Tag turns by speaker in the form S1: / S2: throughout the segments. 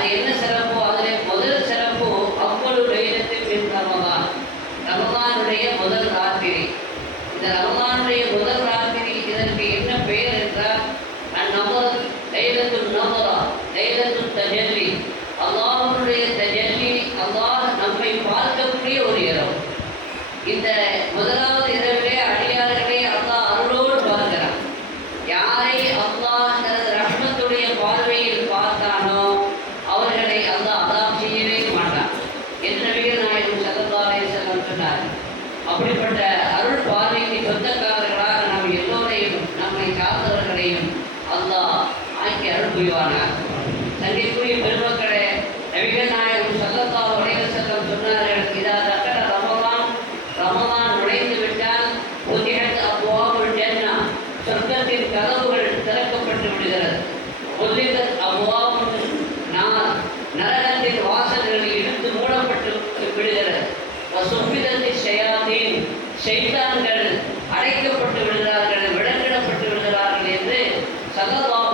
S1: arenas né? eram 想喝什么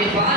S1: che fa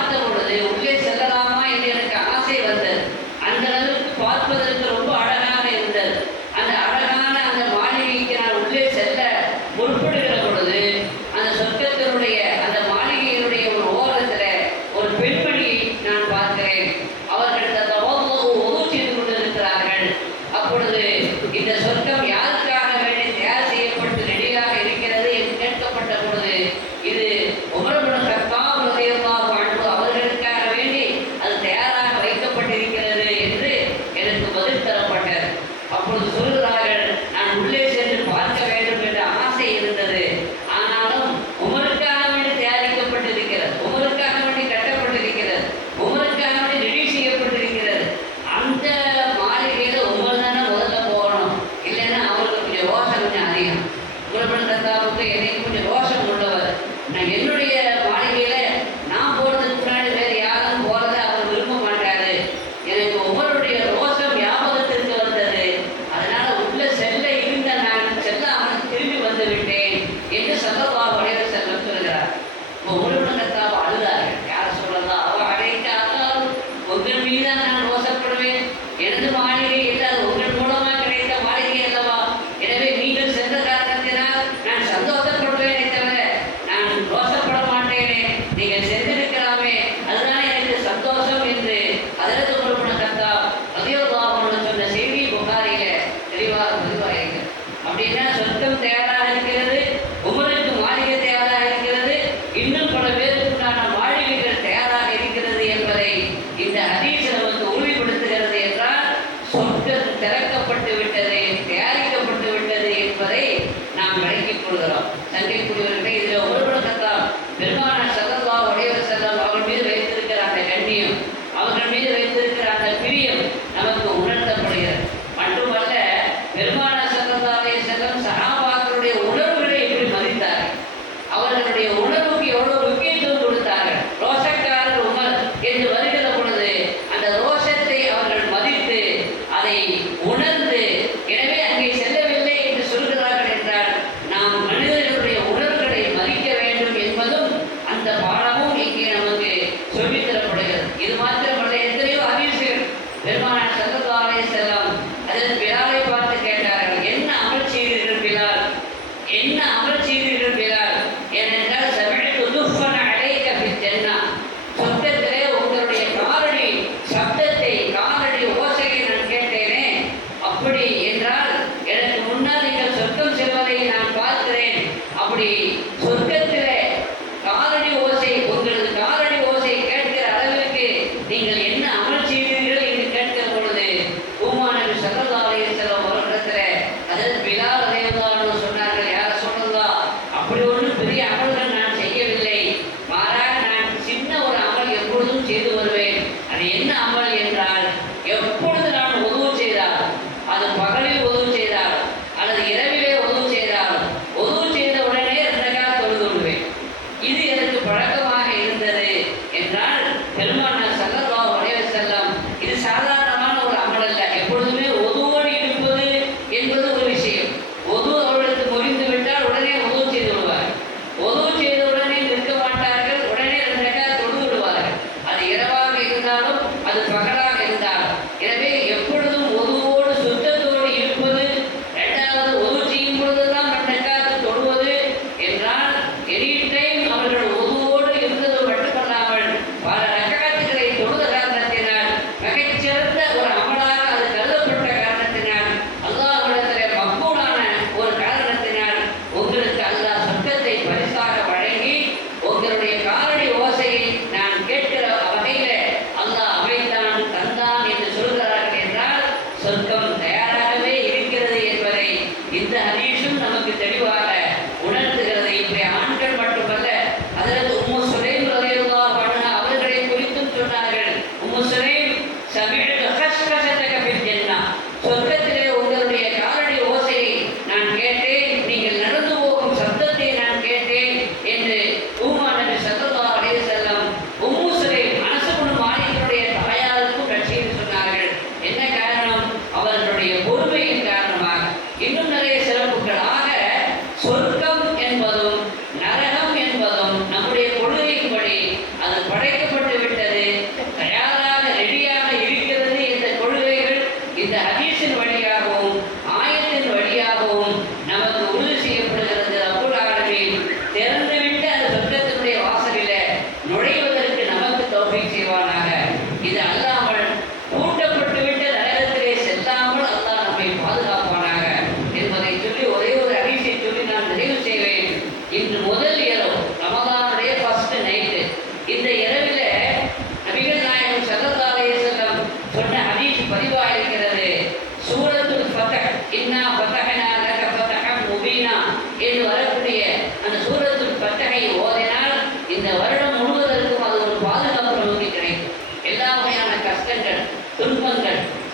S1: இந்த மாணவ என்ன அவளை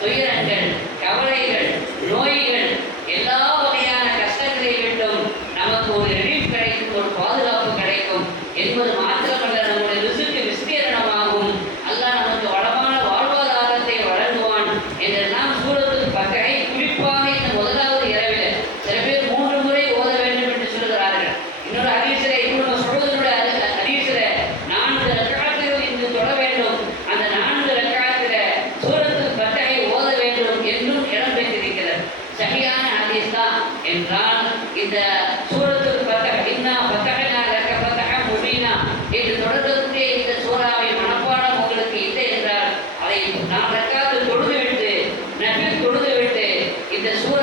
S1: உயிரங்கள் because